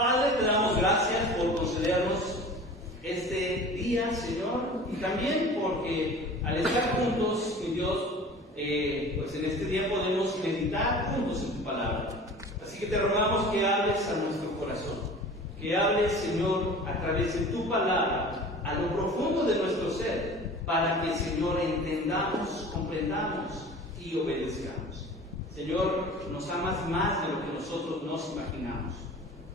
Padre, te damos gracias por concedernos este día, Señor, y también porque al estar juntos, mi Dios, pues en este día podemos meditar juntos en tu palabra. Así que te rogamos que hables a nuestro corazón, que hables, Señor, a través de tu palabra, a lo profundo de nuestro ser, para que, Señor, entendamos, comprendamos y obedezcamos. Señor, nos amas más de lo que nosotros nos imaginamos.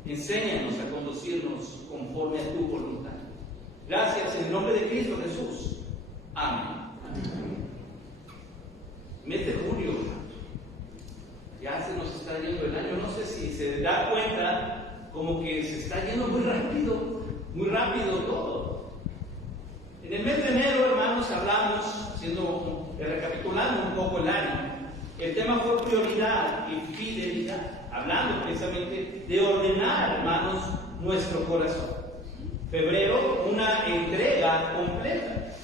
Enséñanos a conducirnos conforme a tu voluntad. Gracias en el nombre de Cristo Jesús. Amén. Mes de julio, ya se nos está yendo el año. No sé si se da cuenta, como que se está yendo muy rápido todo. En el mes de enero, hermanos, hablamos, recapitulando un poco el año. El tema fue prioridad y fidelidad, hablando precisamente de ordenar, hermanos, nuestro corazón. Febrero, una entrega completa.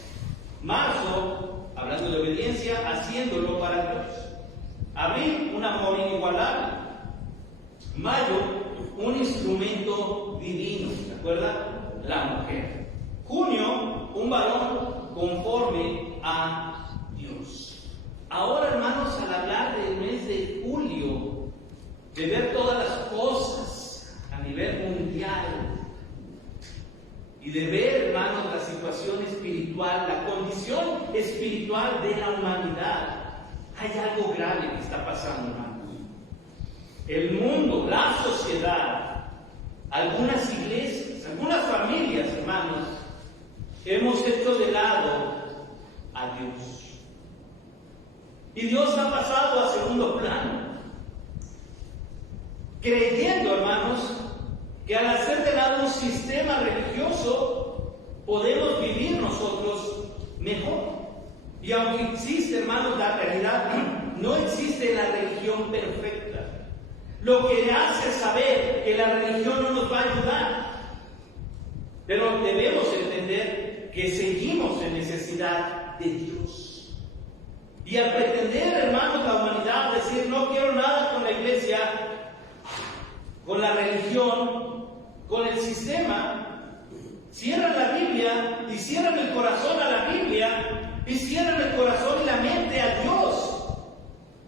Marzo, hablando de obediencia, haciéndolo para Dios. Abril, un amor inigualable. Mayo, un instrumento divino, ¿se acuerda? La mujer. Junio, un varón conforme a Dios. Ahora, hermanos, al hablar del mes de julio, de ver todas las cosas a nivel mundial y de ver, hermanos, la situación espiritual, la condición espiritual de la humanidad, hay algo grave que está pasando, hermanos. El mundo, la sociedad, algunas iglesias, algunas familias, hermanos, hemos hecho de lado a Dios. Y Dios ha pasado a segundo plano, creyendo, hermanos, que al hacer de lado un sistema religioso podemos vivir nosotros mejor. Y aunque existe, hermanos, la realidad, no existe la religión perfecta. Lo que hace saber que la religión no nos va a ayudar. Pero debemos entender que seguimos en necesidad de Dios. Y al pretender, hermanos, la humanidad decir no quiero nada con la iglesia, con la religión, con el sistema, cierran la Biblia y cierran el corazón a la Biblia y cierran el corazón y la mente a Dios.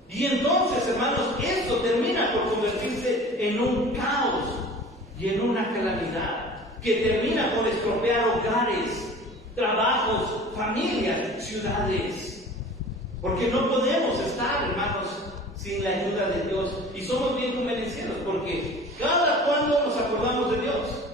Y entonces, hermanos, esto termina por convertirse en un caos y en una calamidad que termina por estropear hogares, trabajos, familias, ciudades. Porque no podemos estar, hermanos, sin la ayuda de Dios. Y somos bien convencidos, porque cada cuando nos acordamos de Dios.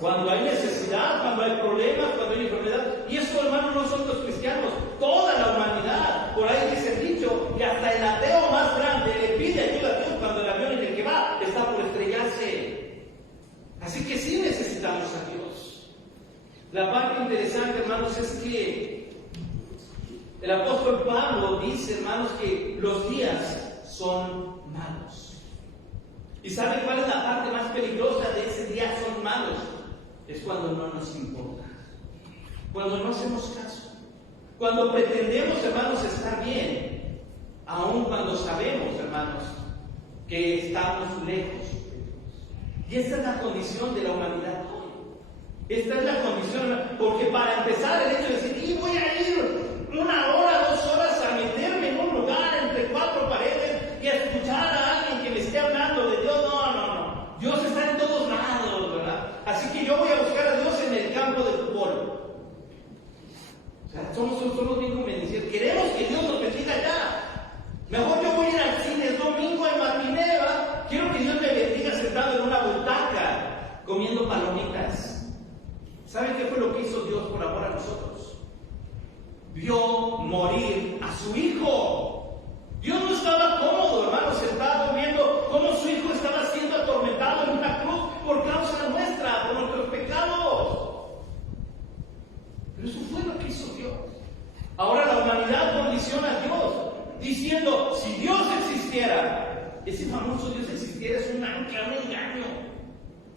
Cuando hay necesidad, cuando hay problemas, cuando hay enfermedad. Y eso, hermanos, no son los cristianos, toda la humanidad. Por ahí dice el dicho que hasta el ateo más grande le pide ayuda a Dios cuando el avión en el que va está por estrellarse. Así que sí necesitamos a Dios. La parte interesante, hermanos, es que el apóstol Pablo dice, hermanos, que los días son malos. ¿Y saben cuál es la parte más peligrosa de ese día son malos? Es cuando no nos importa. Cuando no hacemos caso. Cuando pretendemos, hermanos, estar bien. Aun cuando sabemos, hermanos, que estamos lejos. Y esta es la condición de la humanidad hoy. Esta es la condición, porque para empezar el hecho de decir, y voy a ir 1 hora, 2 horas a meterme en un lugar entre 4 paredes y a escuchar a alguien que me esté hablando de Dios. No. Dios está en todos lados, ¿verdad? Así que yo voy a buscar a Dios en el campo de fútbol. O sea, somos bien convencidos. Queremos que Dios nos bendiga allá. Mejor yo voy a ir al cine el domingo en matiné, ¿verdad? Quiero que Dios me bendiga sentado en una butaca comiendo palomitas. ¿Saben qué fue lo que hizo Dios por amor a nosotros? Vio morir a su hijo. Dios no estaba cómodo, hermano, sentado viendo cómo su hijo estaba siendo atormentado en una cruz por causa nuestra, por nuestros pecados. Pero eso fue lo que hizo Dios. Ahora la humanidad condiciona a Dios, diciendo, si Dios existiera, ese famoso Dios existiera es un engaño.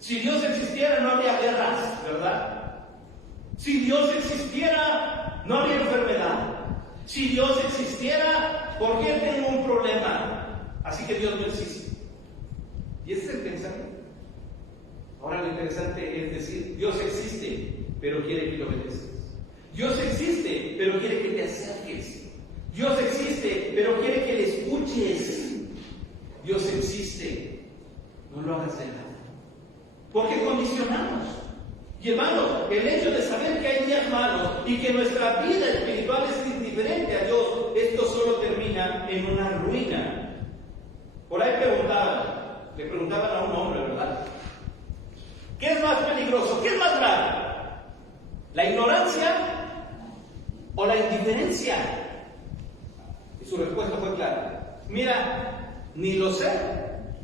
Si Dios existiera no habría guerras, ¿verdad? Si Dios existiera, no habría enfermedad. Si Dios existiera, ¿por qué tengo un problema? Así que Dios no existe. Y ese es el pensamiento. Ahora lo interesante es decir, Dios existe, pero quiere que lo obedezcas. Dios existe, pero quiere que te acerques. Dios existe, pero quiere que le escuches. Dios existe, no lo hagas de nada. Porque condicionamos. Y hermanos, el hecho de saber que hay días malos y que nuestra vida espiritual es indiferente a Dios, esto solo termina en una ruina. Por ahí le preguntaban a un hombre, ¿verdad? ¿Qué es más peligroso? ¿Qué es más grave? ¿La ignorancia o la indiferencia? Y su respuesta fue clara. Mira, ni lo sé,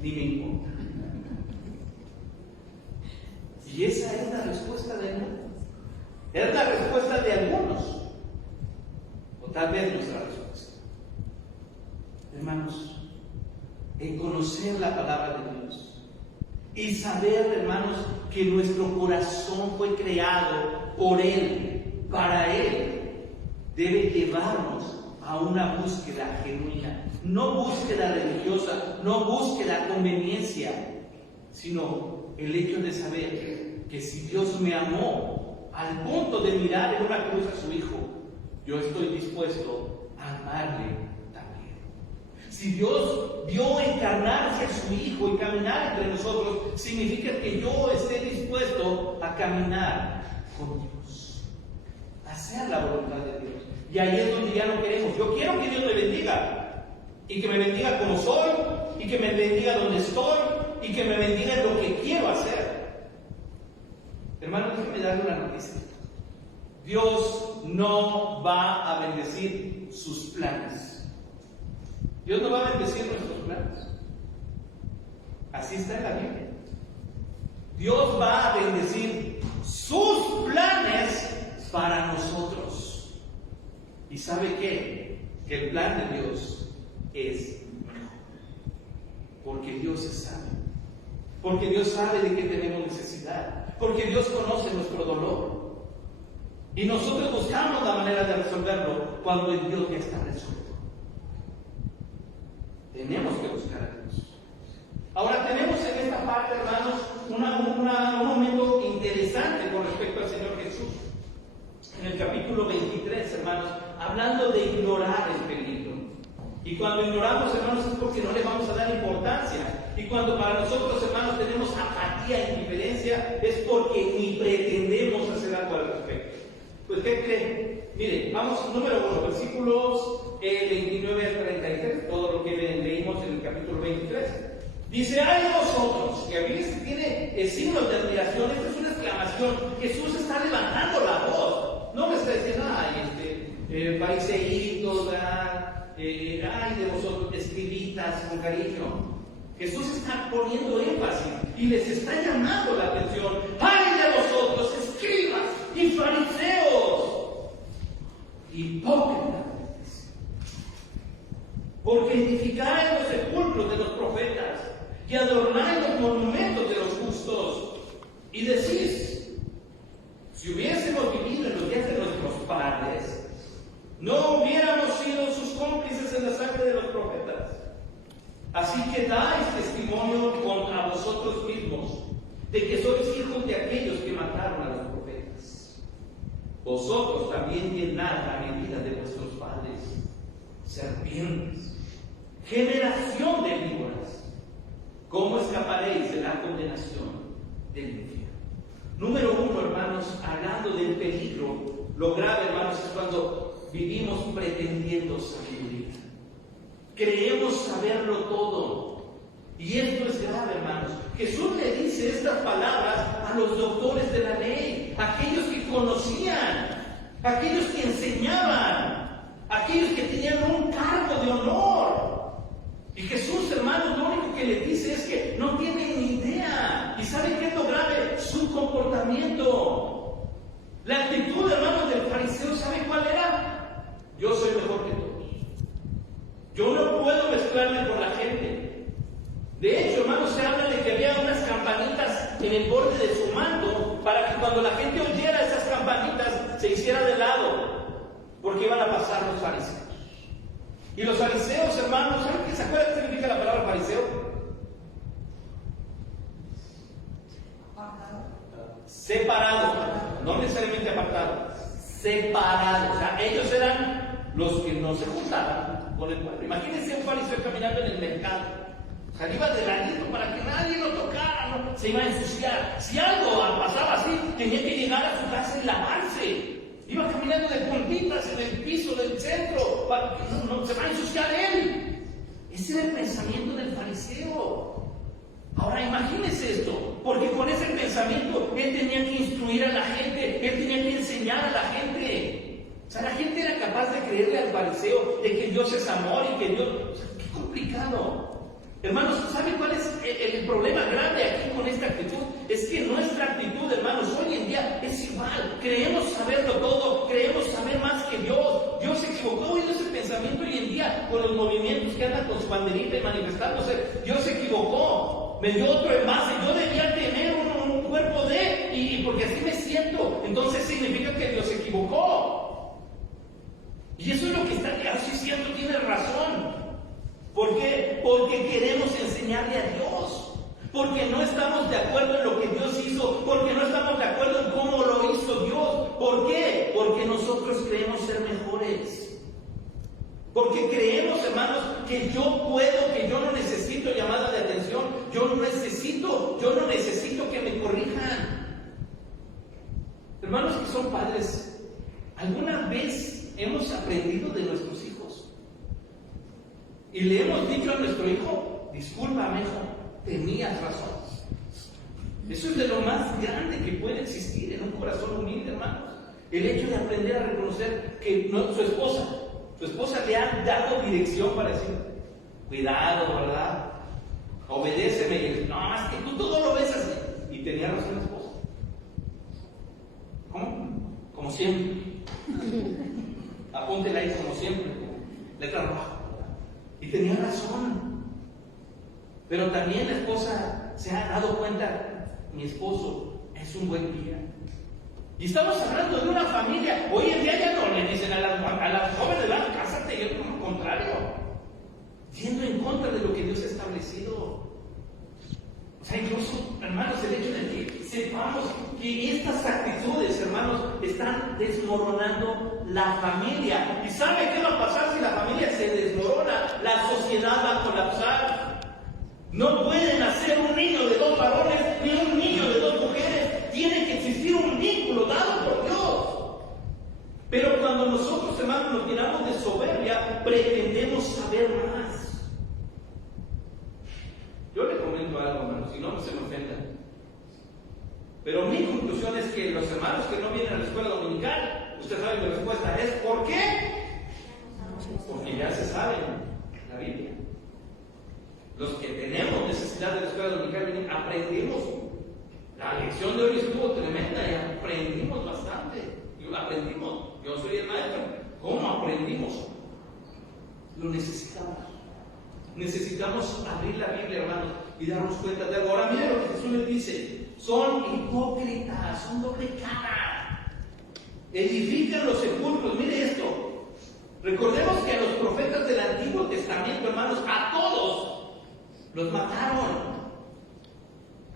ni me importa. Y esa es la respuesta de algunos. Es la respuesta de algunos. O tal vez nuestra respuesta. Hermanos, en conocer la palabra de Dios y saber, hermanos, que nuestro corazón fue creado por Él, para Él, debe llevarnos a una búsqueda genuina. No búsqueda religiosa, no búsqueda conveniencia, sino el hecho de saber que si Dios me amó al punto de mirar en una cruz a su Hijo, yo estoy dispuesto a amarle también. Si Dios vio encarnarse a su Hijo y caminar entre nosotros, significa que yo esté dispuesto a caminar con Dios, a hacer la voluntad de Dios. Y ahí es donde ya no queremos. Yo quiero que Dios me bendiga, y que me bendiga como soy, y que me bendiga donde estoy, y que me bendiga en lo que quiero hacer. Hermanos, déjenme darle una noticia. Dios no va a bendecir sus planes. Dios no va a bendecir nuestros planes. Así está en la Biblia. Dios va a bendecir sus planes para nosotros. ¿Y sabe qué? Que el plan de Dios es mejor. Porque Dios es sabio. Porque Dios sabe de qué tenemos necesidad. Porque Dios conoce nuestro dolor. Y nosotros buscamos la manera de resolverlo cuando en Dios ya está resuelto. Tenemos que buscar a Dios. Ahora tenemos en esta parte, hermanos, un momento interesante con respecto al Señor Jesús. En el capítulo 23, hermanos, hablando de ignorar el peligro. Y cuando ignoramos, hermanos, es porque no le vamos a dar importancia. Y cuando para nosotros, hermanos, tenemos apatía e indiferencia, es porque ni pretendemos hacer algo al respecto. Pues, ¿qué creen? Mire, vamos, número 1, versículos 29 al 33, todo lo que leímos en el capítulo 23. Dice, ¡ay de vosotros! Que a veces tiene signos de admiración, esta es una exclamación. Jesús está levantando la voz. No me está diciendo, ¡ay, fariseitos, ay de vosotros, escribitas con cariño! Jesús está poniendo énfasis y les está llamando la atención. ¡Ay de vosotros, escribas y fariseos! Hipócritas, porque edificáis los sepulcros de los profetas y adornáis los monumentos de los justos, y decís, si hubiésemos vivido en los días de nuestros padres, no hubiéramos sido sus cómplices en la sangre de los profetas. Así que dais testimonio contra vosotros mismos de que sois hijos de aquellos que mataron a los profetas. Vosotros también llenad la medida de vuestros padres, serpientes, generación de víboras. ¿Cómo escaparéis de la condenación del infierno? Número 1, hermanos, hablando del peligro, lo grave, hermanos, es cuando vivimos pretendiendo sabiduría. Creemos saberlo todo. Y esto es grave, hermanos. Jesús le dice estas palabras a los doctores de la ley, aquellos que conocían, aquellos que enseñaban, aquellos que tenían un cargo de honor. Y Jesús, hermanos, lo único que les dice es que no tienen ni idea. ¿Y saben qué es lo grave? Su comportamiento. La actitud, hermanos, del fariseo, ¿saben cuál era? Yo soy mejor que todos. Yo no puedo mezclarme con la gente. De hecho, hermanos, se habla de que había unas campanitas en el borde de su manto para que cuando la gente oyera esas campanitas se hiciera de lado, porque iban a pasar los fariseos. Y los fariseos, hermanos, ¿saben qué? ¿Se acuerdan qué significa la palabra fariseo? separados, no necesariamente apartados, separados. O sea, ellos eran los que no se juntaban con el pueblo. Imagínense un fariseo caminando en el mercado. O sea, iba de ladito para que nadie lo tocara, ¿no? Se iba a ensuciar. Si algo pasaba así, tenía que llegar a su casa y lavarse. Iba caminando de puntitas en el piso del centro. No, se va a ensuciar él. Ese era el pensamiento del fariseo. Ahora imagínense esto, porque con ese pensamiento él tenía que instruir a la gente, él tenía que enseñar a la gente. O sea, la gente era capaz de creerle al fariseo de que Dios es amor y que Dios... O sea, qué complicado. Hermanos, ¿saben cuál es el problema grande aquí con esta actitud? Es que nuestra actitud, hermanos, hoy en día es igual. Creemos saberlo todo, creemos saber más que Dios. Dios se equivocó en ese pensamiento hoy en día con los movimientos que andan con su banderita y manifestándose. Dios se equivocó, me dio otro envase. Yo debía tener un cuerpo de, y porque así me siento. Entonces significa que Dios se equivocó. Y eso es lo que está así siendo, tiene razón. ¿Por qué? Porque queremos enseñarle a Dios. Porque no estamos de acuerdo en lo que Dios hizo. Porque no estamos de acuerdo en cómo lo hizo Dios. ¿Por qué? Porque nosotros creemos ser mejores. Porque creemos, hermanos, que yo puedo, que yo no necesito llamada de atención. Yo no necesito que me corrijan. Hermanos que son padres, ¿alguna vez hemos aprendido de nuestros hijos? Y le hemos dicho a nuestro hijo, discúlpame, hijo, tenías razón. Eso es de lo más grande que puede existir en un corazón humilde, hermanos. El hecho de aprender a reconocer que su esposa le ha dado dirección para decir, cuidado, ¿verdad? Obedéceme. Y él, no, es que tú todo lo ves así. Y tenía razón la esposa. ¿Cómo? Como siempre. Apúntela ahí como siempre, letra roja. Y tenía razón. Pero también la esposa se ha dado cuenta, mi esposo es un buen guía. Y estamos hablando de una familia. Hoy en día ya no le dicen a las jóvenes, cásate, y yo como contrario. Yendo en contra de lo que Dios ha establecido. O sea, incluso, hermanos, el hecho de que sepamos que estas actitudes, hermanos, están desmoronando la familia. ¿Y sabe qué va a pasar si la familia se desmorona? La sociedad va a colapsar. No puede nacer un niño de 2 varones ni un niño de 2 mujeres. Tiene que existir un vínculo dado por Dios. Pero cuando nosotros, hermanos, nos llenamos de soberbia, pretendemos saber más. Yo le comento algo, hermanos, si no se me ofendan. Pero mi conclusión es que los hermanos que no vienen a la escuela dominical, usted sabe mi respuesta es ¿por qué? Porque ya se sabe la Biblia. Los que tenemos necesidad de la escuela dominical, aprendimos. La lección de hoy estuvo tremenda y aprendimos bastante. Yo soy el maestro. ¿Cómo aprendimos? Lo necesitamos. Necesitamos abrir la Biblia, hermanos, y darnos cuenta de algo. Ahora, miren lo que Jesús les dice. Son hipócritas, son doble cara. Edifican los sepulcros. Mire esto. Recordemos que a los profetas del Antiguo Testamento, hermanos, a todos los mataron.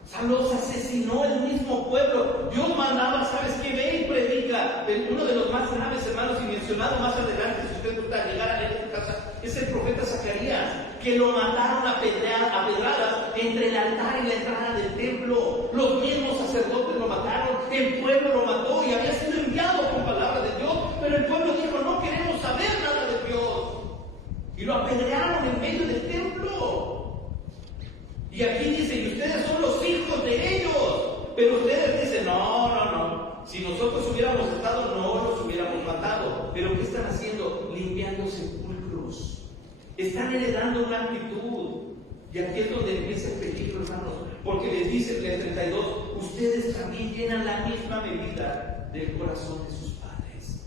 O sea, los asesinó el mismo pueblo. Dios mandaba, ¿sabes qué? Ve y predica. Uno de los más graves, hermanos, y mencionado más adelante, si usted gusta llegar a leer en casa, es el profeta Zacarías, que lo mataron a pedradas entre el altar y la entrada del templo. Los mismos sacerdotes lo mataron, el pueblo lo mató y había sido enviado con palabra de Dios, pero el pueblo dijo, no queremos saber nada de Dios. Y lo apedrearon en medio del templo. Y aquí dice, y ustedes son los hijos de ellos. Pero ustedes dicen, no. Si nosotros hubiéramos estado, no los hubiéramos matado. Pero ¿qué están haciendo? Limpiando sepulcros. Están heredando una actitud. Y aquí es donde empieza el peligro, hermanos. Porque les dice en el 32, ustedes también llenan la misma medida del corazón de sus padres.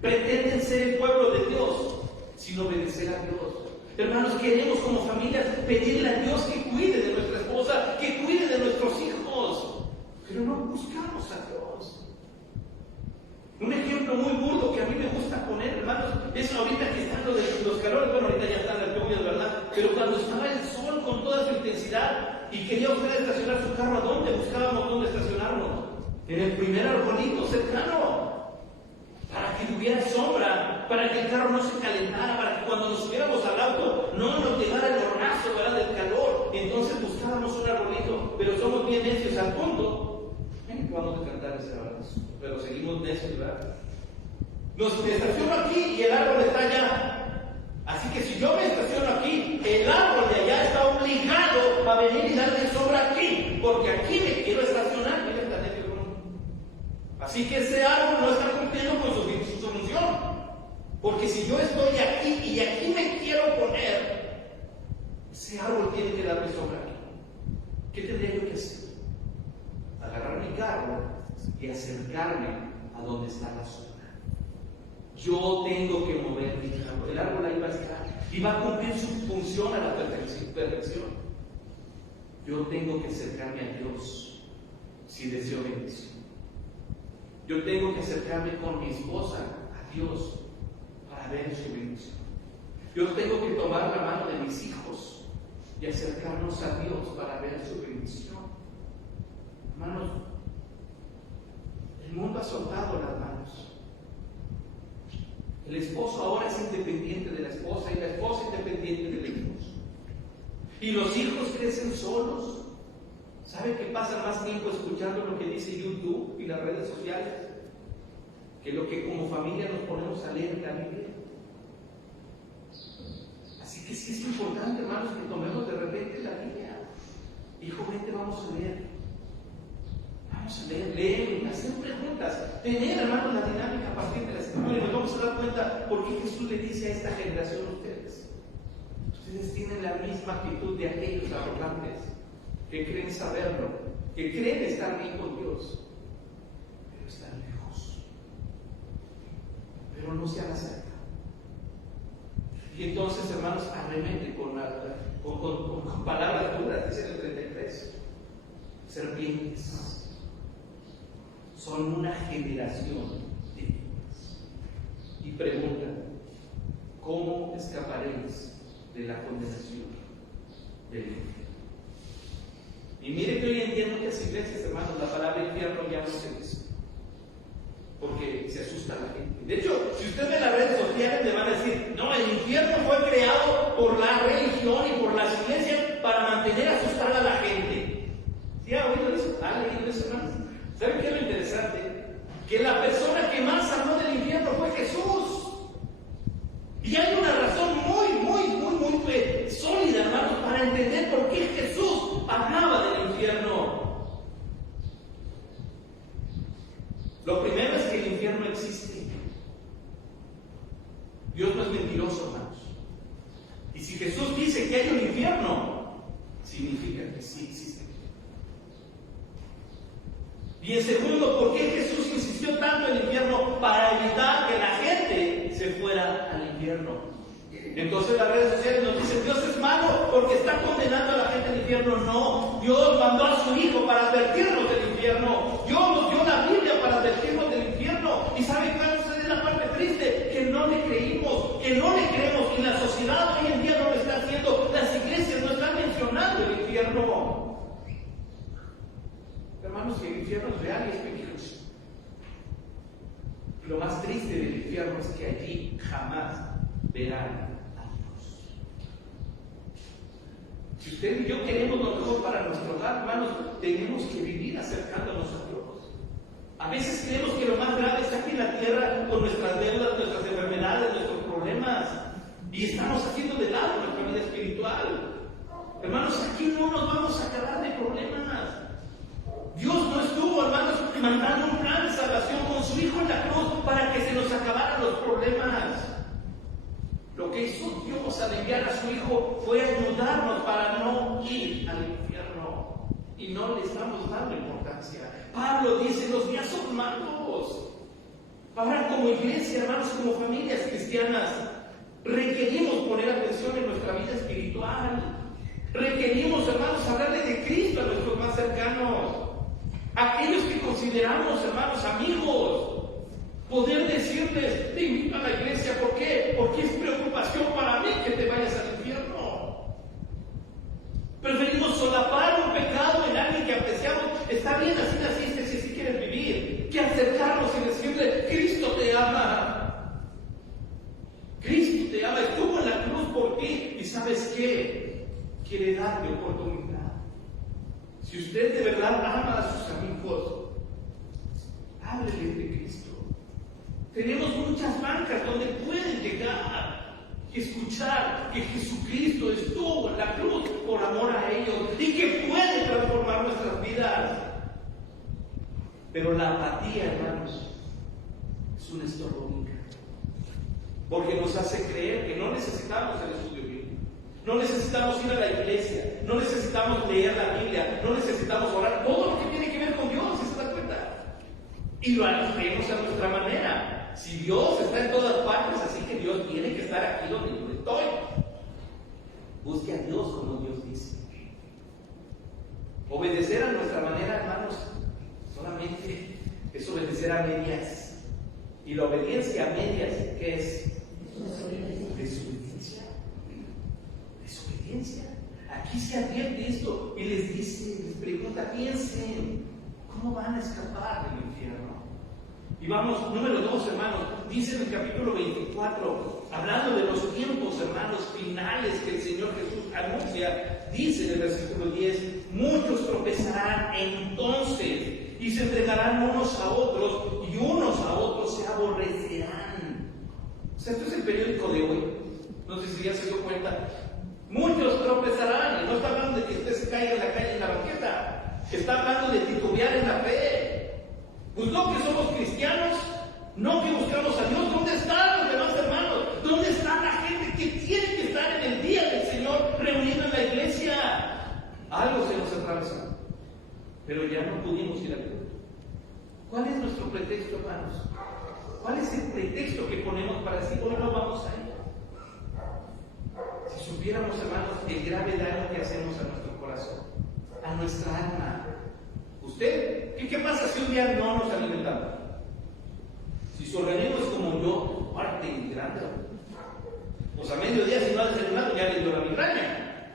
Pretenden ser el pueblo de Dios sin obedecer a Dios. Hermanos, queremos como familias pedirle a Dios que cuide de nuestra esposa, que cuide de nuestros hijos, pero no buscamos a Dios. Un ejemplo muy burdo que a mí me gusta poner, hermanos, es ahorita que están los calores, bueno, ahorita ya están las lluvias, ¿verdad? Pero cuando estaba el sol con toda su intensidad y quería usted estacionar su carro, ¿a dónde buscábamos dónde estacionarnos? en el primer arbolito cercano, para que hubiera sombra, para que el carro no se calentara, para que cuando nos subiéramos al auto no nos llegara el hornazo, ¿verdad?, del calor. Entonces buscábamos un arbolito, pero somos bien necios al punto. Vamos a cantar ese abrazo, pero seguimos necios, ¿verdad? Nos estaciono aquí y el árbol está allá. Así que si yo me estaciono aquí, el árbol de allá está obligado a venir y darme sombra aquí, porque aquí me quiero estacionar. Mira, está necio. Así que ese árbol no está cumpliendo con su función. Porque si yo estoy aquí y aquí me quiero poner, ese árbol tiene que darme sombra aquí. ¿Qué tendría yo que hacer? Agarrar mi carro y acercarme a donde está la sombra. Yo tengo que mover mi carro. El árbol ahí va a estar y va a cumplir su función a la perfección. Yo tengo que acercarme a Dios si deseo bendición. Yo tengo que acercarme con mi esposa a Dios para ver su bendición. Yo tengo que tomar la mano de mis hijos y acercarnos a Dios para ver su bendición. Hermanos, el mundo ha soltado las manos. El esposo ahora es independiente de la esposa y la esposa independiente del esposo. Y los hijos crecen solos. ¿Sabe que pasan más tiempo escuchando lo que dice YouTube y las redes sociales que lo que como familia nos ponemos a leer en la Biblia? Así que sí es importante, hermanos, que tomemos de repente la Biblia. Hijo, vente, vamos a leer. Vamos a leer, hacer preguntas, tener, hermanos, la dinámica a partir de la Escritura, y nos vamos a dar cuenta por qué Jesús le dice a esta generación: ustedes tienen la misma actitud de aquellos arrogantes que creen saberlo, que creen estar bien con Dios, pero están lejos, pero no se han acercado. Y entonces, hermanos, arremeten con palabras duras, dice el 33, serpientes. Son una generación de víboras. Y preguntan: ¿cómo escaparéis de la condenación del infierno? Y mire que hoy en día en muchas iglesias, hermanos, la palabra infierno ya no se dice, porque se asusta a la gente. De hecho, si usted ve las redes sociales, le van a decir: no, el infierno fue creado por la religión y por las iglesias para mantener asustada a la gente. ¿Sí ha oído eso? ¿Ha leído eso, hermanos? ¿Saben qué es lo interesante? Que la persona que más habló del infierno fue Jesús. Y hay una razón muy sólida, hermanos, para entender por qué Jesús hablaba del infierno. Lo primero es que el infierno existe. Dios no es mentiroso, hermanos. Y si Jesús dice que hay un infierno, significa que sí existe. Y en segundo, ¿por qué Jesús insistió tanto en el infierno? Para evitar que la gente se fuera al infierno. Entonces las redes sociales nos dicen: Dios es malo porque está condenando a la gente al infierno. No, Dios mandó a su Hijo para advertirnos del infierno. Dios nos dio la Biblia para advertirnos del infierno. ¿Y sabe cuál es la parte triste? Que no le creímos, que no le creemos. Y la sociedad hoy en día no lo está haciendo. Las iglesias no están mencionando el infierno. Hermanos, que el infierno es real y es peligroso. Lo más triste del infierno es que allí jamás verán a Dios. Si usted y yo queremos lo mejor para nuestro hogar, hermanos, tenemos que vivir acercándonos a Dios. A veces creemos que lo más grave está aquí en la tierra, con nuestras deudas, nuestras enfermedades, nuestros problemas, y estamos haciendo de lado nuestra vida espiritual. Hermanos, aquí no nos vamos a acabar de problemas. Dios no estuvo, hermanos, mandando un plan de salvación con su Hijo en la cruz para que se nos acabaran los problemas. Lo que hizo Dios al enviar a su Hijo fue ayudarnos para no ir al infierno. Y no le estamos dando importancia. Pablo dice: los días son malos. Ahora, como iglesia, hermanos, como familias cristianas, requerimos poner atención en nuestra vida espiritual. Requerimos, hermanos, hablarle de Cristo a nuestros más cercanos. Aquellos que consideramos, hermanos, amigos, poder decirles: te invito a la iglesia. ¿Por qué? Porque es preocupación para mí que te vayas al infierno. Preferimos solapar un pecado en alguien que apreciamos. Está bien, así naciste, si así quieres vivir. Si usted de verdad ama a sus amigos, háblele de Cristo. Tenemos muchas bancas donde pueden llegar y escuchar que Jesucristo estuvo en la cruz por amor a ellos y que puede transformar nuestras vidas. Pero la apatía, hermanos, es un estorbo muy grande, porque nos hace creer que no necesitamos el estudio bíblico, no necesitamos ir a la iglesia, no necesitamos leer la Biblia, no necesitamos orar, todo lo que tiene que ver con Dios, ¿se da cuenta? Y lo hacemos a nuestra manera. Si Dios está en todas partes, así que Dios tiene que estar aquí donde yo estoy. Busque a Dios como Dios dice. Obedecer a nuestra manera, hermanos, solamente es obedecer a medias. Y la obediencia a medias, ¿qué es? Desobediencia. Desobediencia. Aquí se advierte esto y les dice, les pregunta, piensen, ¿cómo van a escapar del infierno? Y vamos, número 2, hermanos, dice en el capítulo 24, hablando de los tiempos, hermanos, finales que el Señor Jesús anuncia, dice en el versículo 10, muchos tropezarán entonces y se entregarán unos a otros y unos a otros se aborrecerán. O sea, esto es el periódico de hoy. No sé si ya se dio cuenta. Muchos tropezarán, y no está hablando de que usted se caiga en la calle en la banqueta, está hablando de titubear en la fe. Pues no que somos cristianos, no que buscamos a Dios. ¿Dónde están los demás hermanos? ¿Dónde está la gente que tiene que estar en el día del Señor reunida en la iglesia? Algo se nos atravesó, pero ya no pudimos ir a Dios. ¿Cuál es nuestro pretexto, hermanos? ¿Cuál es el pretexto que ponemos para decir, hoy no vamos a ir? Si supiéramos, hermanos, el grave daño que hacemos a nuestro corazón, a nuestra alma. ¿Usted? ¿Qué pasa si un día no nos alimentamos? Si su organismo es como yo, parte grande. Pues a mediodía, si no ha desayunado, ya le dio la migraña,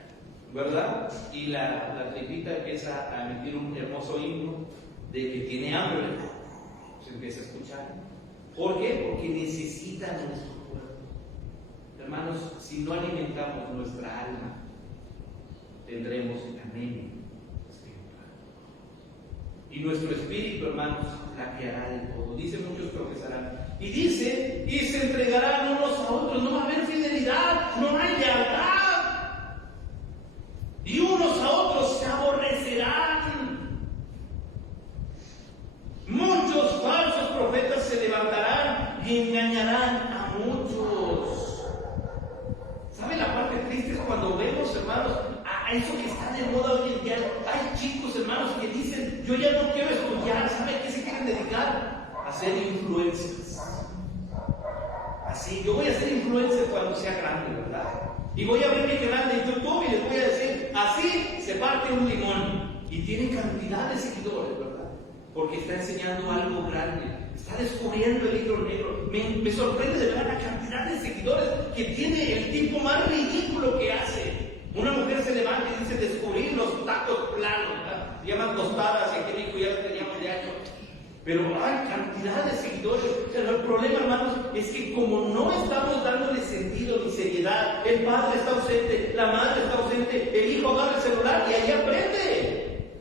¿verdad? Y la tripita empieza a emitir un hermoso himno de que tiene hambre. Se empieza a escuchar. ¿Por qué? Porque necesita nuestro cuerpo. Hermanos, si no alimentamos nuestra alma, tendremos anemia. Y nuestro espíritu, hermanos, flaqueará de todo. Dice, muchos tropezarán. Y dice, y se entregarán unos a otros. No va a haber fidelidad, no hay lealtad. Y unos a otros se aborrecerán. Muchos falsos profetas se levantarán y engañarán a muchos. ¿Sabe la parte triste? Es cuando vemos, hermanos, a eso que está de moda hoy en día. Hay chicos, hermanos, que dicen, yo ya no quiero estudiar. ¿Sabe a qué se quieren dedicar? A ser influencers. Así, yo voy a ser influencer cuando sea grande, ¿verdad? Y voy a abrir mi canal de YouTube y les voy a decir, así se parte un limón. Y tiene cantidad de seguidores, ¿verdad? Porque está enseñando algo grande. Está descubriendo el libro negro. Me sorprende de ver la cantidad de seguidores que tiene el tipo más ridículo que hace. Una mujer se levanta y dice descubrir los tacos planos, ¿verdad? Se llaman tostadas y aquí en México ya los teníamos de años. Pero hay cantidad de seguidores. Pero el problema, hermanos, es que como no estamos dándole sentido ni seriedad, el padre está ausente, la madre está ausente, el hijo agarra el celular y ahí aprende.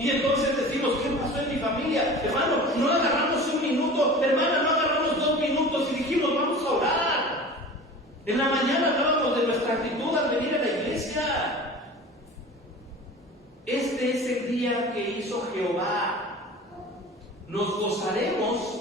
Y entonces decimos, ¿qué pasó en mi familia? Hermano, no agarramos un minuto, hermana, no agarramos 2 minutos y dijimos, vamos a orar. En la mañana hablábamos de nuestra actitud al venir a la iglesia. Este es el día que hizo Jehová. Nos gozaremos.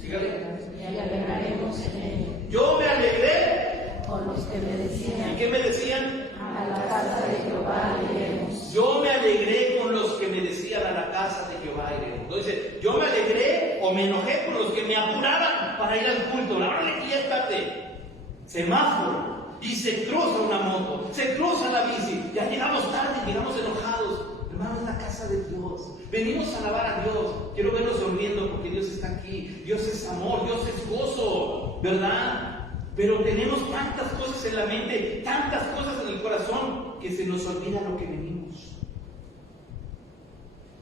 Sígale. Y alegraremos en él. Yo me alegré. Con los que me decían. ¿Y qué me decían? A la casa de Jehová iremos. Yo me alegré con los que me decían a la casa de Jehová iremos. Entonces, yo me alegré o me enojé con los que me apuraban para ir al culto. La hora que ya es tarde. Semáforo. Y se cruza una moto, se cruza la bici. Ya llegamos tarde, llegamos enojados. Hermano, es la casa de Dios. Venimos a alabar a Dios. Quiero verlos sonriendo porque Dios está aquí. Dios es amor, Dios es gozo, ¿verdad? Pero tenemos tantas cosas en la mente, tantas cosas en el corazón, que se nos olvida lo que venimos.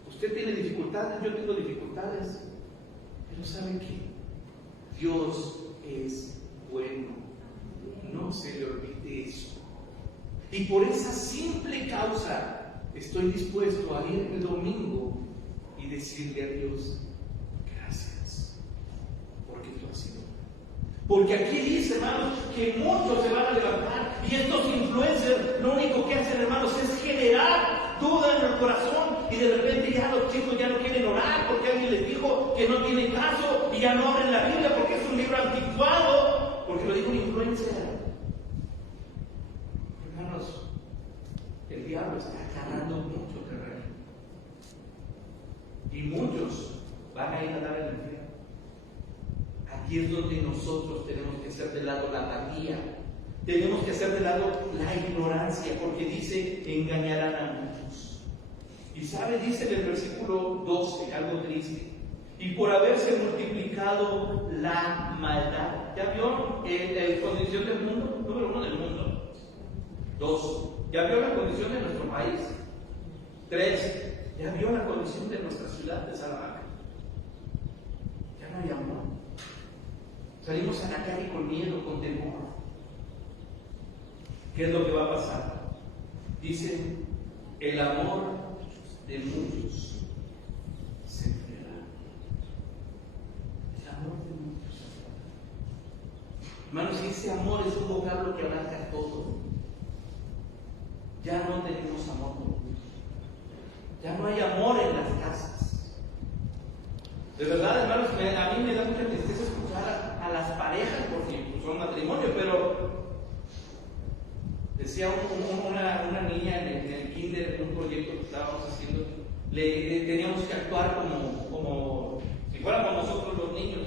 Usted tiene dificultades, yo tengo dificultades. Pero ¿saben qué? Dios es bueno. No se le olvide eso. Y por esa simple causa, estoy dispuesto a ir el domingo y decirle a Dios, gracias, porque tú has sido. Porque aquí dice, hermanos, que muchos se van a levantar y estos influencers lo único que hacen, hermanos, es generar duda en el corazón y de repente ya los chicos ya no quieren orar porque alguien les dijo que no tiene caso y ya no abren la Biblia porque es un libro anticuado, porque lo dijo un influencer. Hermanos, el diablo está agarrando mucho terreno y muchos van a ir a dar el infierno. Aquí es donde nosotros tenemos que hacer de lado la apatía, tenemos que hacer de lado la ignorancia, porque dice, engañarán a muchos. Y sabe, dice en el versículo 12, algo triste, y por haberse multiplicado la maldad. ¿Ya vio la condición del mundo? Número 1, del mundo. 2, ¿ya vio la condición de nuestro país? 3, ¿ya vio la condición de nuestra ciudad de Salamanca? Ya no hay amor. Salimos a la calle con miedo, con temor. ¿Qué es lo que va a pasar? Dice, el amor de muchos se enfriará. El amor de muchos se enfriará. Hermanos, ese amor es un vocablo que abarca todo. Ya no tenemos amor por muchos. Ya no hay amor en las casas. De verdad, hermanos, a mí me da mucha tristeza escuchar a las parejas, porque son matrimonio, pero decía una niña en el kinder, en un proyecto que estábamos haciendo, teníamos que actuar como si fuéramos nosotros los niños,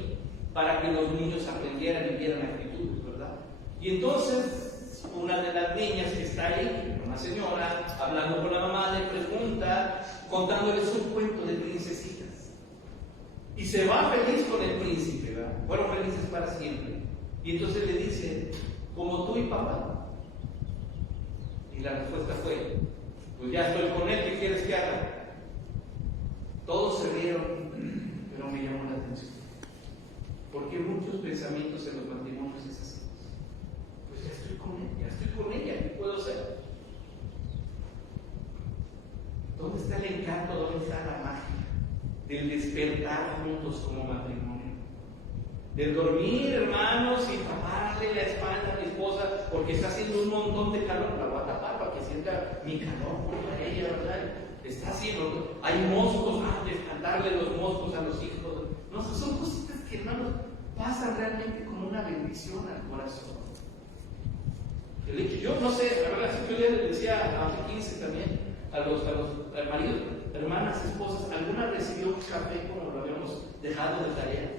para que los niños aprendieran y vieran actitudes, ¿verdad? Y entonces, una de las niñas que está ahí, una señora, hablando con la mamá, le pregunta, contándoles un cuento de princesitas. Y se va feliz con el príncipe, ¿verdad? Fueron felices para siempre. Y entonces le dice, como tú y papá. Y la respuesta fue, pues ya estoy con él, ¿qué quieres que haga? Todos se rieron, pero me llamó la atención. Porque muchos pensamientos en los matrimonios es así. Pues ya estoy con ella, ¿qué puedo hacer? ¿Dónde está el encanto? ¿Dónde está la magia del despertar juntos como matrimonio? Del dormir, hermanos, y taparle la espalda a mi esposa porque está haciendo un montón de calor. La voy a tapar para que sienta mi calor junto a ella, ¿verdad? Está haciendo, hay moscos, descantarle los moscos a los hijos. No, son cositas que, hermanos, pasan realmente como una bendición al corazón. El hecho, yo no sé, la verdad, yo les decía a 15 también, al marido, hermanas, esposas, ¿alguna recibió un café como lo habíamos dejado de tarea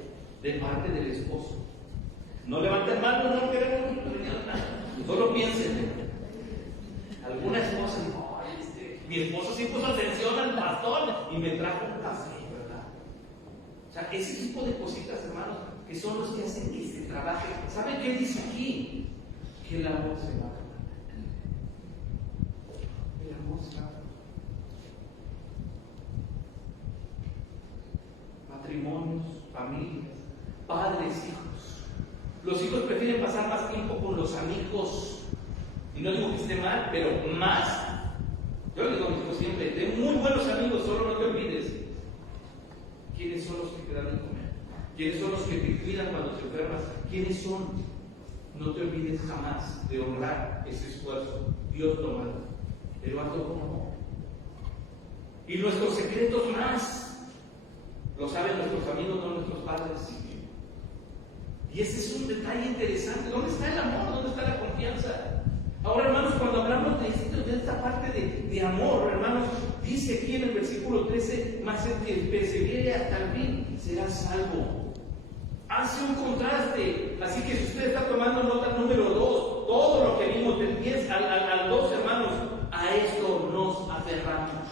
de parte del esposo? No levanten mano, no queremos nada, solo piensen. Alguna esposa dijo, mi esposo sí puso atención al pastor y me trajo un café, ¿verdad? O sea, ese tipo de cositas, hermanos, que son los que hacen que se trabaje. ¿Saben qué dice aquí? Que el amor se va. El amor se va. Matrimonios, familias, padres, hijos. Los hijos prefieren pasar más tiempo con los amigos. Y no digo que esté mal, pero más. Yo les digo a mis hijos siempre, ten muy buenos amigos, solo no te olvides. ¿Quiénes son los que te dan de comer? ¿Quiénes son los que te cuidan cuando te enfermas? ¿Quiénes son? No te olvides jamás de honrar ese esfuerzo. Dios lo manda. Te lo hago con amor. Y nuestros secretos más lo saben nuestros amigos, no nuestros padres. Y ese es un detalle interesante. ¿Dónde está el amor? ¿Dónde está la confianza? Ahora, hermanos, cuando hablamos de esta parte de amor, hermanos, dice aquí en el versículo 13, más el que persevere hasta el fin será salvo. Hace un contraste. Así que si usted está tomando nota número 2, todo lo que vimos del 10 al 2, hermanos, a esto nos aferramos.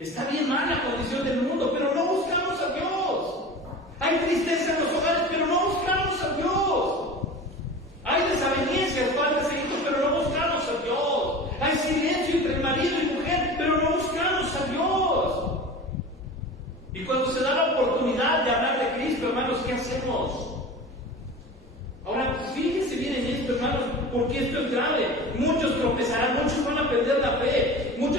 Está bien mal la condición del mundo, pero no buscamos a Dios. Hay tristeza en los hogares, pero no buscamos a Dios. Hay desavenencias, faltas de hijos, pero no buscamos a Dios. Hay silencio entre marido y mujer, pero no buscamos a Dios. Y cuando se da la oportunidad de hablar de Cristo, hermanos, ¿qué hacemos? Ahora, pues fíjense bien en esto, hermanos, porque esto es grave. Muchos tropezarán, muchos van a perder la fe, muchos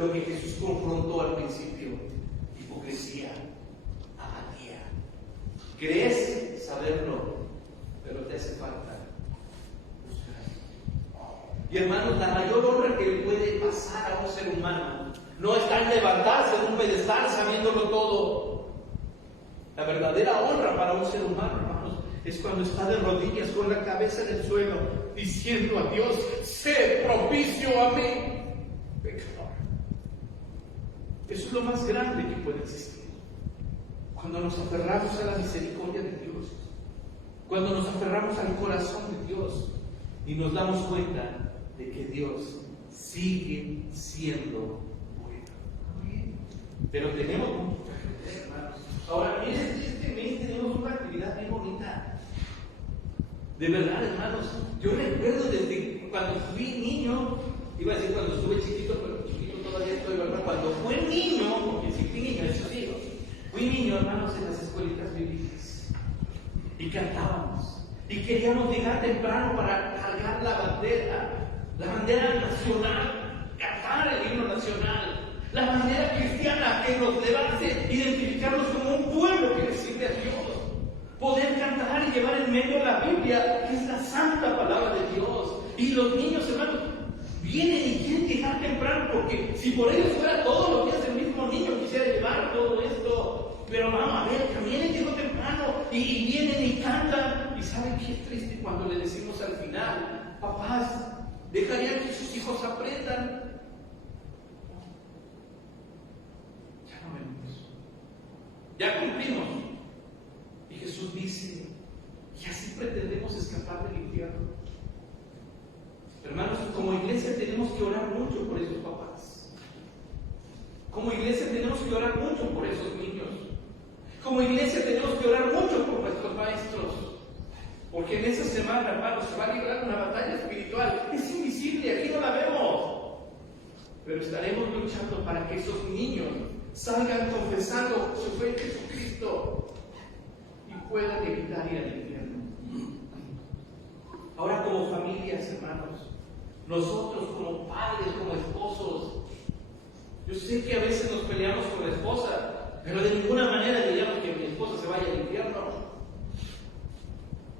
lo que Jesús confrontó al principio: hipocresía, apatía. Crees saberlo, pero te hace falta buscar. Y hermanos, la mayor honra que le puede pasar a un ser humano no está en levantarse en un pedestal sabiéndolo todo. La verdadera honra para un ser humano, hermanos, es cuando está de rodillas con la cabeza en el suelo, diciendo a Dios: sé propicio a mí, pecador. Eso es lo más grande que puede existir. Cuando nos aferramos a la misericordia de Dios, cuando nos aferramos al corazón de Dios y nos damos cuenta de que Dios sigue siendo bueno. Pero tenemos mucho que aprender, hermanos. Ahora, miren, este mes tenemos una actividad bien bonita. De verdad, hermanos, yo recuerdo desde cuando fui niño, iba a decir cuando estuve chiquito, pero chiquito todavía estoy, ¿verdad? Cuando fui niño, porque sí fui niño, eso sí, fui niño, hermanos, en las escuelitas bíblicas. Y cantábamos. Y queríamos llegar temprano para cargar la bandera nacional, cantar el himno nacional. La bandera cristiana que nos hace identificarnos como un pueblo que le sirve a Dios. Poder cantar y llevar en medio la Biblia, que es la santa palabra de Dios. Y los niños, hermanos, vienen y quieren llegar temprano, porque si por ellos fuera todo lo que hace el mismo niño, quisiera llevar todo esto. Pero vamos a ver, también llegó temprano y vienen y cantan. Y saben qué es triste cuando le decimos al final: papás, ¿dejarían que sus hijos aprendan? Ya cumplimos. Y Jesús dice: y así pretendemos escapar del infierno. Hermanos, como iglesia tenemos que orar mucho por esos papás. Como iglesia tenemos que orar mucho por esos niños. Como iglesia tenemos que orar mucho por nuestros maestros. Porque en esa semana, hermanos, se va a librar una batalla espiritual. Es invisible, aquí no la vemos. Pero estaremos luchando para que esos niños salgan confesando su fe en Jesucristo y puedan evitar ir al infierno. Ahora, como familias, hermanos, nosotros como padres, como esposos, yo sé que a veces nos peleamos con la esposa, pero de ninguna manera diríamos que mi esposa se vaya al infierno.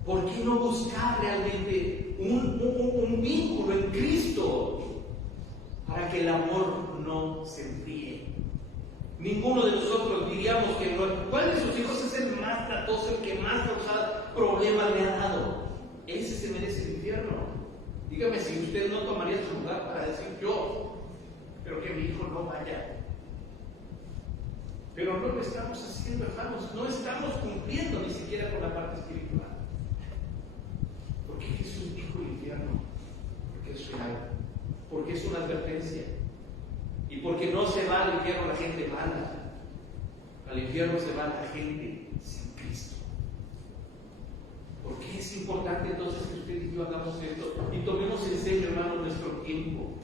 ¿Por qué no buscar realmente un vínculo en Cristo para que el amor no se enfríe? Ninguno de nosotros diríamos que ¿cuál de sus hijos es el más tratoso, el que más problemas le ha dado? Ese se merece el infierno. Dígame si usted no tomaría su lugar para decir: yo, pero que mi hijo no vaya. Pero no lo estamos haciendo, hermanos. No estamos cumpliendo ni siquiera con la parte espiritual. ¿Por qué Jesús dijo el infierno? Porque es real. Porque es una advertencia. Y porque no se va al infierno la gente mala. Al infierno se va la gente sin Cristo. ¿Por qué es importante entonces que usted y yo hagamos esto y tomemos en serio, hermano, nuestro tiempo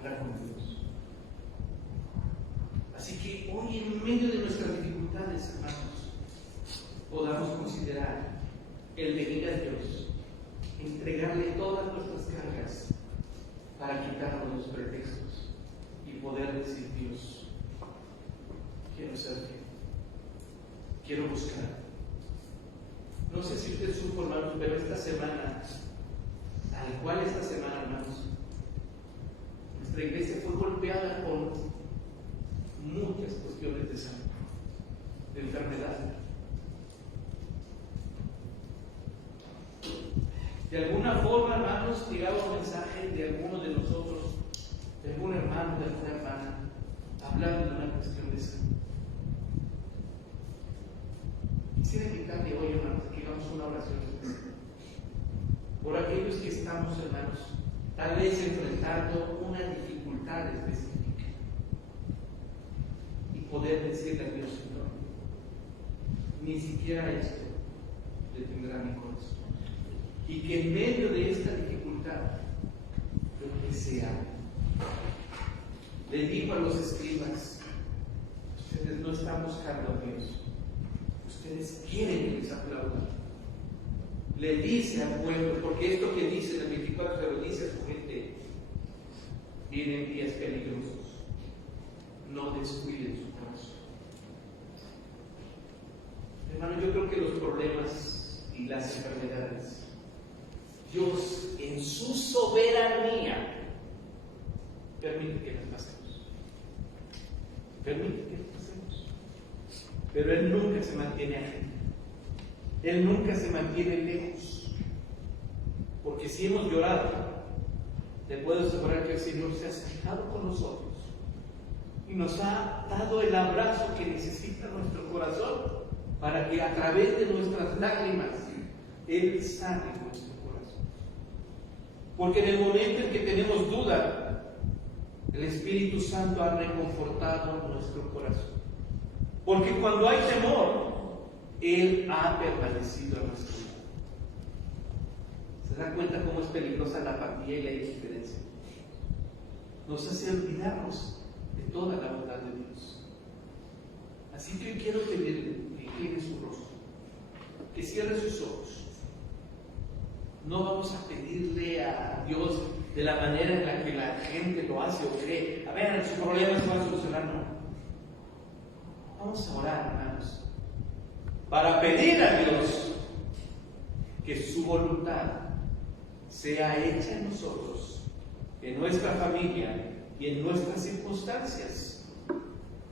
para con Dios? Así que hoy, en medio de nuestras dificultades, hermanos, podamos considerar el venir a Dios, entregarle todas nuestras cargas para quitarnos los pretextos y poder decir: Dios, quiero ser fiel, quiero buscar. No sé si usted supo, hermanos, pero esta semana, tal cual esta semana, hermanos, nuestra iglesia fue golpeada con muchas cuestiones de salud, de enfermedad. De alguna forma, hermanos, llegaba un mensaje de alguno de nosotros, de algún hermano, de alguna hermana, hablando de una cuestión de salud. Quisiera invitarle hoy, hermanos, que hagamos una oración especial por aquellos que estamos, hermanos, tal vez enfrentando una dificultad específica, y poder decirle a Dios: Señor, ni siquiera esto detendrá mi corazón, y que en medio de esta dificultad lo que sea. Le dijo a los escribas: ustedes no están buscando a Dios, ustedes quieren que les aplaudan. Le dice al pueblo, porque esto que dice en el 24 se lo dice a su gente: vienen días peligrosos, no descuiden su corazón. Hermano, yo creo que los problemas y las enfermedades, Dios en su soberanía permite que las pasemos. Permite que las pasemos. Pero Él nunca se mantiene ajeno. Él nunca se mantiene lejos. Porque si hemos llorado, te puedo asegurar que el Señor se ha acercado con nosotros y nos ha dado el abrazo que necesita nuestro corazón para que a través de nuestras lágrimas Él sane nuestro corazón. Porque en el momento en que tenemos duda, el Espíritu Santo ha reconfortado nuestro corazón. Porque cuando hay temor, Él ha permanecido a nuestro lado. ¿Se dan cuenta cómo es peligrosa la apatía y la indiferencia? Nos hace olvidarnos de toda la bondad de Dios. Así que hoy quiero pedirle que incline su rostro, que cierre sus ojos. No vamos a pedirle a Dios de la manera en la que la gente lo hace o cree. A ver, su problema se va a solucionar. No. Vamos a orar, hermanos, para pedir a Dios que su voluntad sea hecha en nosotros, en nuestra familia y en nuestras circunstancias,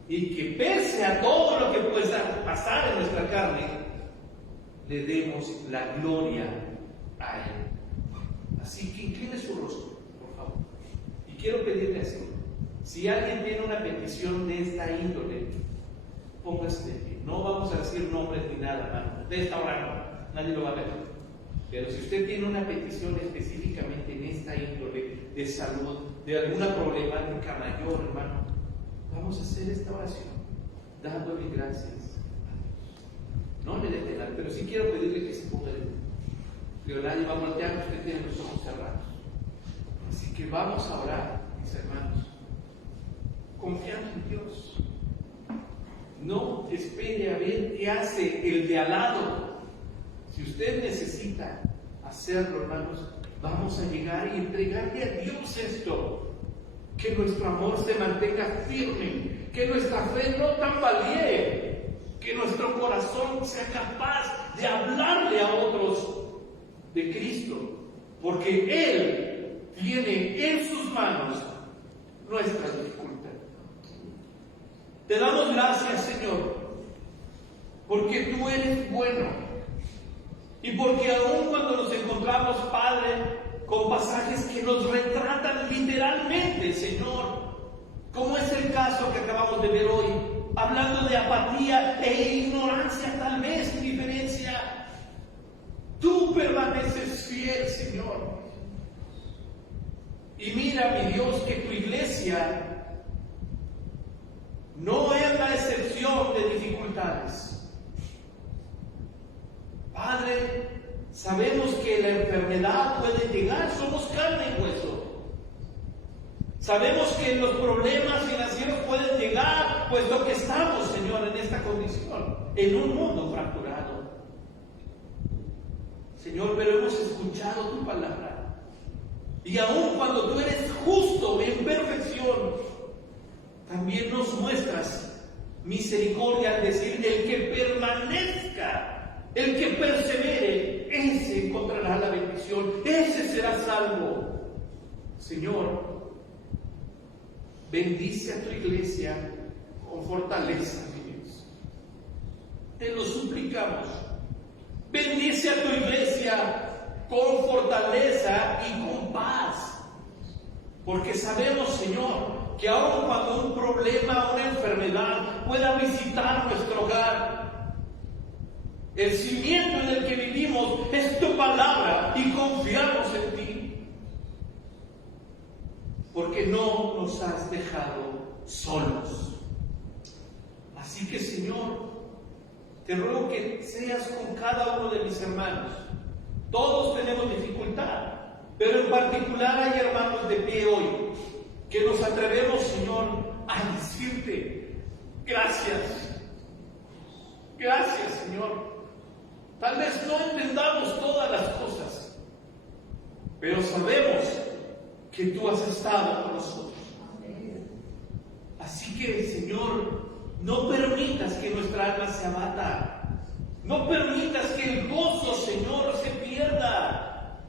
y que pese a todo lo que pueda pasar en nuestra carne, le demos la gloria a Él. Así que incline su rostro, por favor. Y quiero pedirle así: si alguien tiene una petición de esta índole, póngase de pie. No vamos a decir nombres ni nada, hermano. Usted está orando, nadie lo va a ver. Pero si usted tiene una petición específicamente en esta índole de salud, de alguna problemática mayor, hermano, vamos a hacer esta oración dándole gracias a Dios. No le dé nada, pero sí quiero pedirle que se ponga de pie. Pero nadie va a voltear, usted tiene los ojos cerrados. Así que vamos a orar, mis hermanos, confiando en Dios. No espere a ver qué hace el de al lado. Si usted necesita hacerlo, hermanos, vamos a llegar y entregarle a Dios esto. Que nuestro amor se mantenga firme, que nuestra fe no tambalee, que nuestro corazón sea capaz de hablarle a otros de Cristo, porque Él tiene en sus manos nuestra dificultad. Te damos gracias, Señor, porque tú eres bueno. Y porque aún cuando nos encontramos, Padre, con pasajes que nos retratan literalmente, Señor, como es el caso que acabamos de ver hoy, hablando de apatía e ignorancia, tal vez, indiferencia, tú permaneces fiel, Señor. Y mira, mi Dios, que tu iglesia no es la excepción de dificultades. Padre, sabemos que la enfermedad puede llegar, somos carne y hueso. Sabemos que los problemas financieros pueden llegar, puesto que estamos, Señor, en esta condición, en un mundo fracturado. Señor, pero hemos escuchado tu palabra. Y aun cuando tú eres justo en perfección, también nos muestras misericordia al decir: el que permanezca, el que persevere, ese encontrará la bendición, ese será salvo. Señor, bendice a tu iglesia con fortaleza, mi Dios. Te lo suplicamos. Bendice a tu iglesia con fortaleza y con paz. Porque sabemos, Señor, que aun cuando un problema, una enfermedad pueda visitar nuestro hogar, el cimiento en el que vivimos es tu palabra y confiamos en ti. Porque no nos has dejado solos. Así que, Señor, te ruego que seas con cada uno de mis hermanos. Todos tenemos dificultad, pero en particular hay hermanos de pie hoy que nos atrevemos, Señor, a decirte gracias. Gracias, Señor. Tal vez no entendamos todas las cosas, pero sabemos que tú has estado con nosotros. Así que, Señor, no permitas que nuestra alma se abata. No permitas que el gozo, Señor, se pierda.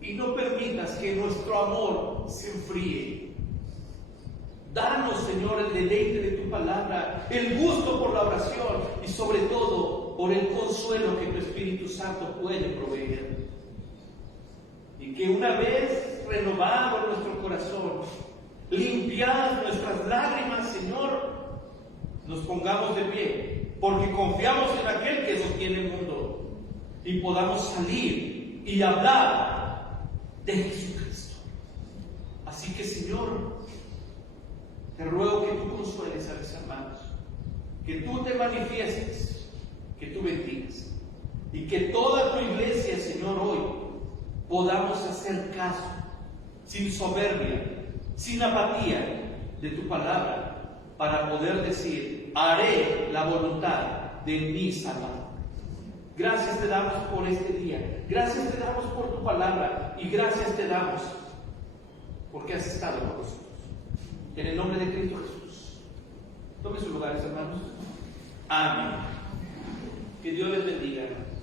Y no permitas que nuestro amor se enfríe. Danos, Señor, el deleite de tu palabra, el gusto por la oración y sobre todo por el consuelo que tu Espíritu Santo puede proveer. Y que una vez renovado nuestro corazón, limpiadas nuestras lágrimas, Señor, nos pongamos de pie, porque confiamos en aquel que sostiene el mundo, y podamos salir y hablar de Jesucristo. Así que, Señor, te ruego que tú consueles a mis hermanos, que tú te manifiestes, que tú bendigas, y que toda tu iglesia, Señor, hoy podamos hacer caso, sin soberbia, sin apatía, de tu palabra, para poder decir: haré la voluntad de mi Salvador. Gracias te damos por este día, gracias te damos por tu palabra, y gracias te damos porque has estado con nosotros. En el nombre de Cristo Jesús. Tomen sus lugares, hermanos. Amén. Que Dios les bendiga, hermanos.